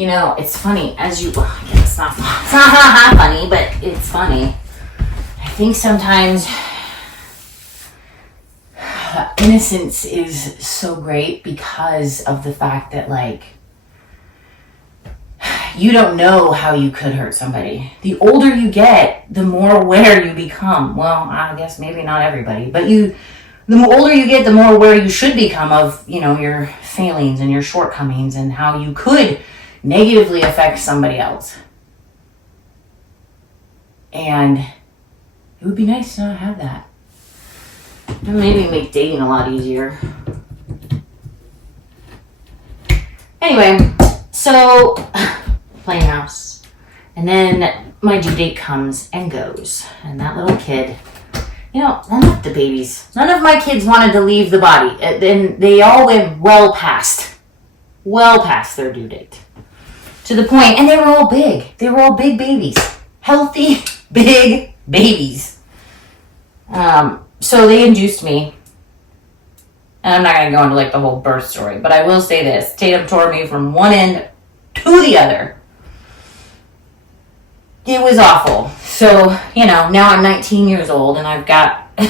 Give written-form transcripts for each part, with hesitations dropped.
You know, it's funny as you, well, I guess it's not funny, but it's funny. I think sometimes innocence is so great because of the fact that, like, you don't know how you could hurt somebody. The older you get, the more aware you become. Well, I guess maybe not everybody, but the older you get, the more aware you should become of, you know, your failings and your shortcomings and how you could negatively affect somebody else. And it would be nice to not have that. And maybe make dating a lot easier. Anyway, so playing house. And then my due date comes and goes. And that little kid, you know, none of the babies, none of my kids wanted to leave the body. And they all went well past their due date. To the point, and they were all big. They were all big babies. Healthy, big babies. So they induced me. And I'm not going to go into like the whole birth story, but I will say this. Tatum tore me from one end to the other. It was awful. So, you know, now I'm 19 years old and I've got a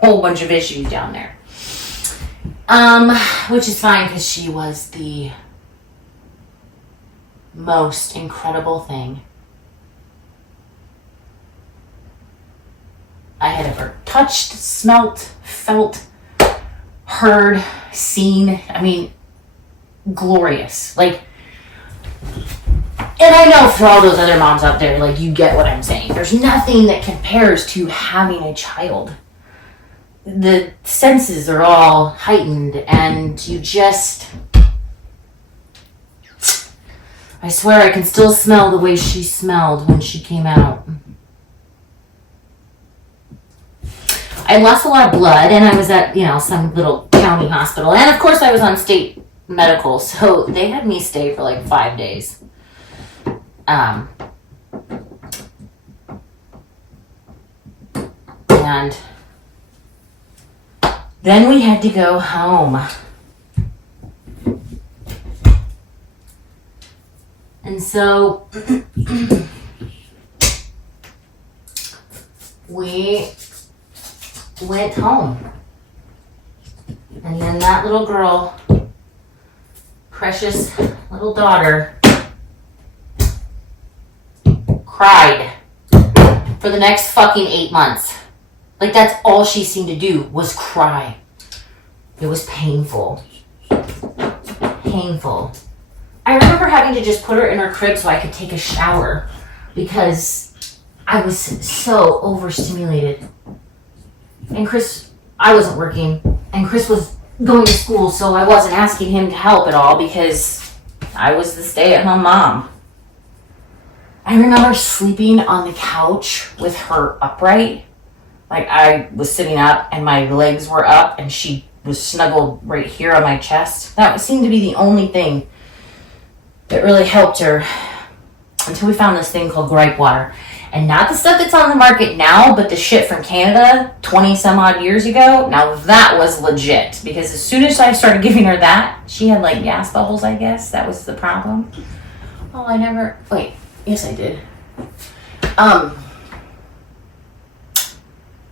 whole bunch of issues down there. Which is fine because she was the most incredible thing I had ever touched, smelt, felt, heard, seen. I mean, glorious. Like, and I know for all those other moms out there, like, you get what I'm saying. There's nothing that compares to having a child. The senses are all heightened and you just... I swear I can still smell the way she smelled when she came out. I lost a lot of blood and I was at, you know, some little county hospital. And of course I was on state medical, so they had me stay for like 5 days. And then we had to go home. And so we went home. And then that little girl, precious little daughter, cried for the next fucking 8 months. Like, that's all she seemed to do was cry. It was painful. Painful. I remember having to just put her in her crib so I could take a shower because I was so overstimulated. And I wasn't working, and Chris was going to school, so I wasn't asking him to help at all because I was the stay-at-home mom. I remember sleeping on the couch with her upright. Like, I was sitting up and my legs were up and she was snuggled right here on my chest. That seemed to be the only thing that really helped her until we found this thing called gripe water. And not the stuff that's on the market now, but the shit from Canada 20 some odd years ago. Now that was legit, because as soon as I started giving her that, she had like gas bubbles, I guess. That was the problem. Oh, yes I did.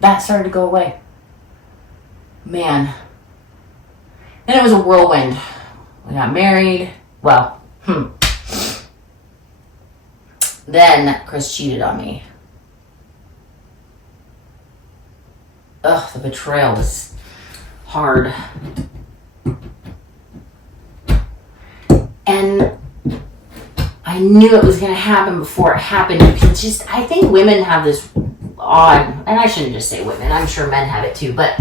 That started to go away. Man. Then it was a whirlwind. We got married. Well, Then Chris cheated on me. Ugh, the betrayal was hard. And I knew it was going to happen before it happened. Because I think women have this odd, and I shouldn't just say women, I'm sure men have it too, but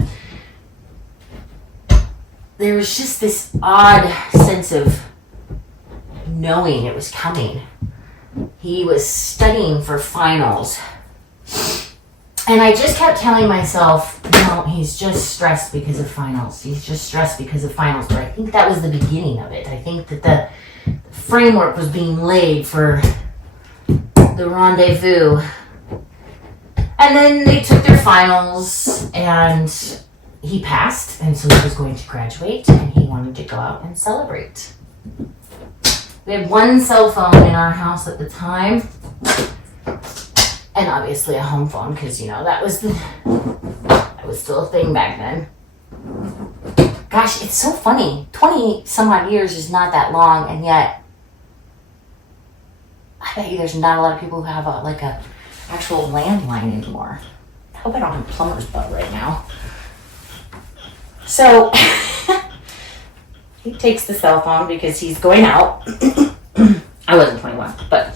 there was just this odd sense of knowing it was coming. He was studying for finals. And I just kept telling myself, no, he's just stressed because of finals. He's just stressed because of finals. But I think that was the beginning of it. I think that the framework was being laid for the rendezvous. And then they took their finals and he passed. And so he was going to graduate and he wanted to go out and celebrate. We had one cell phone in our house at the time. And obviously a home phone, because, you know, that was still a thing back then. Gosh, it's so funny. 20 some odd years is not that long, and yet I bet you there's not a lot of people who have a actual landline anymore. I hope I don't have plumber's butt right now. So he takes the cell phone because he's going out. I wasn't 21, but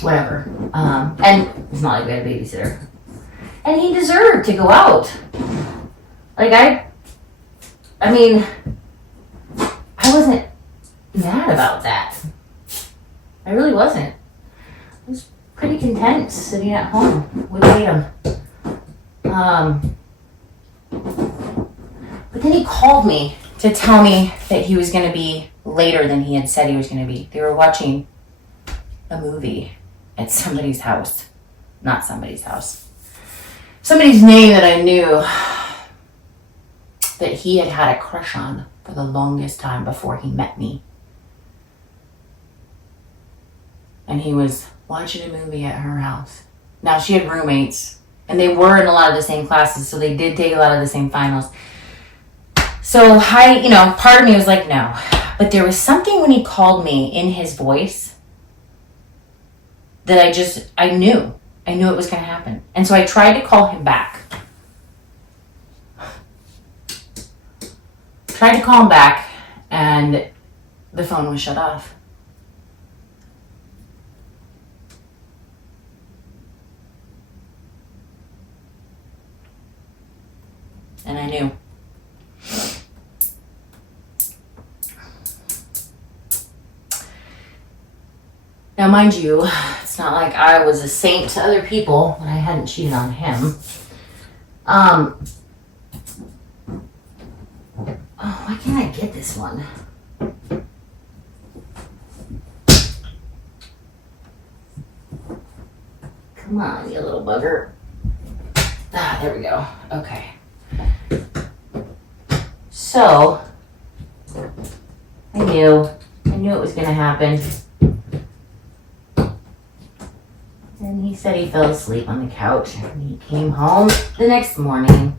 whatever. And it's not like we had a babysitter. And he deserved to go out. Like, I mean, I wasn't mad about that. I really wasn't. I was pretty content sitting at home with Liam. But then he called me to tell me that he was going to be later than he had said he was going to be. They were watching a movie at somebody's house. Not somebody's house. Somebody's name that I knew that he had a crush on for the longest time before he met me. And he was watching a movie at her house. Now, she had roommates, and they were in a lot of the same classes, so they did take a lot of the same finals. So part of me was like, no. But there was something when he called me in his voice that I knew. I knew it was going to happen. And so I tried to call him back. And the phone was shut off. And I knew. Now, mind you, it's not like I was a saint to other people and I hadn't cheated on him. Oh, why can't I get this one? Come on, you little bugger. Ah, there we go. Okay. So, I knew it was going to happen. And he said he fell asleep on the couch and he came home the next morning.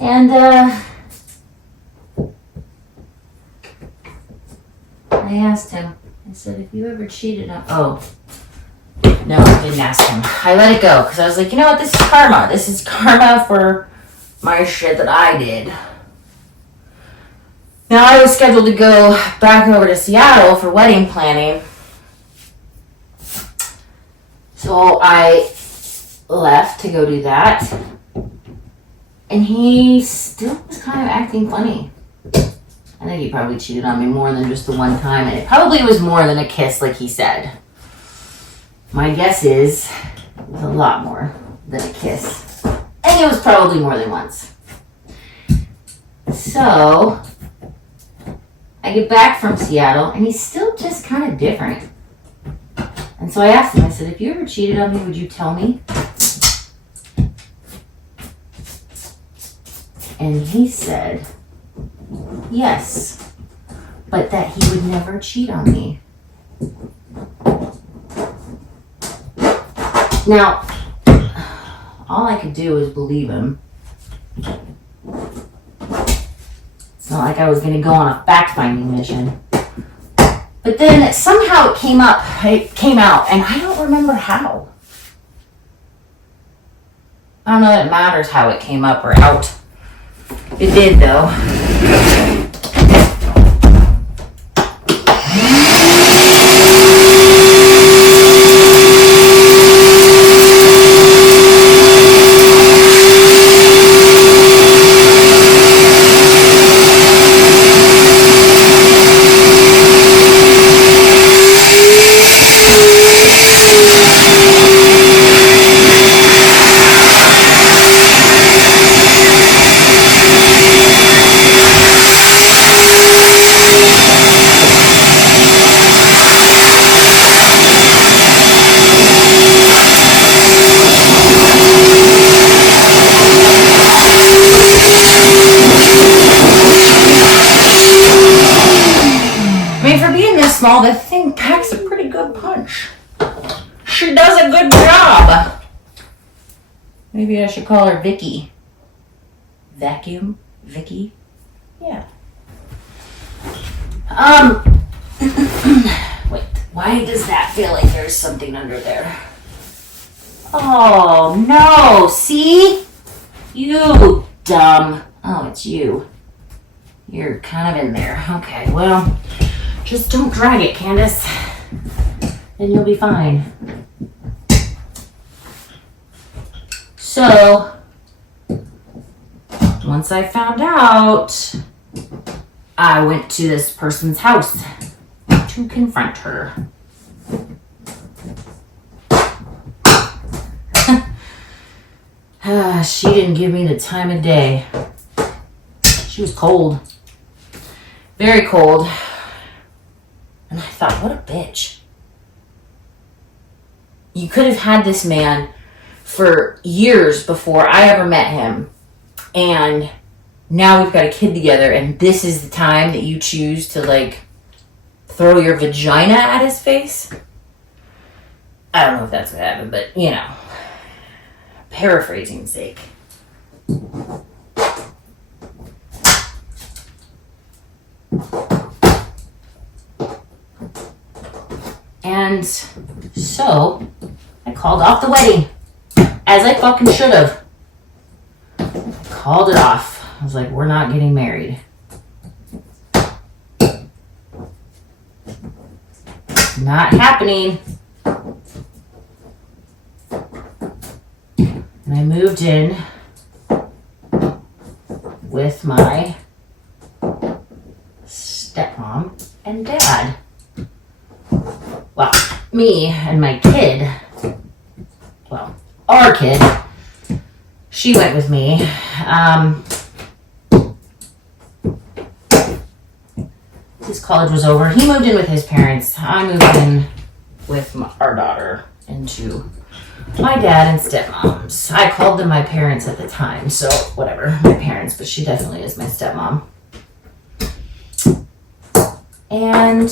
And I asked him, I said, if you ever cheated on... Oh, no, I didn't ask him. I let it go because I was like, you know what? This is karma. This is karma for my shit that I did. Now, I was scheduled to go back over to Seattle for wedding planning. So I left to go do that. And he still was kind of acting funny. I think he probably cheated on me more than just the one time. And it probably was more than a kiss, like he said. My guess is it was a lot more than a kiss. And it was probably more than once. So, I get back from Seattle, and he's still just kind of different. And so I asked him, I said, if you ever cheated on me, would you tell me? And he said, yes, but that he would never cheat on me. Now, all I could do was believe him. It's not like I was going to go on a fact-finding mission. But then somehow it came out, and I don't remember how. I don't know that it matters how it came up or out. It did, though. does a good job. Maybe I should call her Vicky. Vacuum? Vicky? Yeah. Wait, why does that feel like there's something under there? Oh, no, see? You dumb. Oh, it's you. You're kind of in there. Okay, well, just don't drag it, Candace. And you'll be fine. So, once I found out, I went to this person's house to confront her. She didn't give me the time of day. She was cold. Very cold. And I thought, what a bitch. You could have had this man for years before I ever met him. And now we've got a kid together, and this is the time that you choose to, like, throw your vagina at his face? I don't know if that's what happened, but, you know, paraphrasing sake. And so, I called off the wedding, as I fucking should have. Called it off. I was like, we're not getting married. Not happening. And I moved in with my stepmom and dad. Well, me and my kid, well, our kid, she went with me. His college was over. He moved in with his parents. I moved in with our daughter into my dad and stepmoms. I called them my parents at the time, so whatever, my parents, but she definitely is my stepmom. And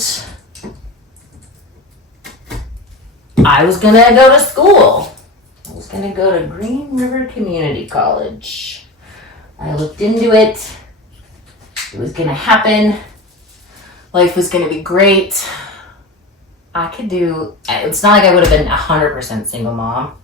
I was gonna go to school. I was gonna go to Green River Community College. I looked into it. It was gonna happen. Life was gonna be great. I could do, it's not like I would have been 100% single mom.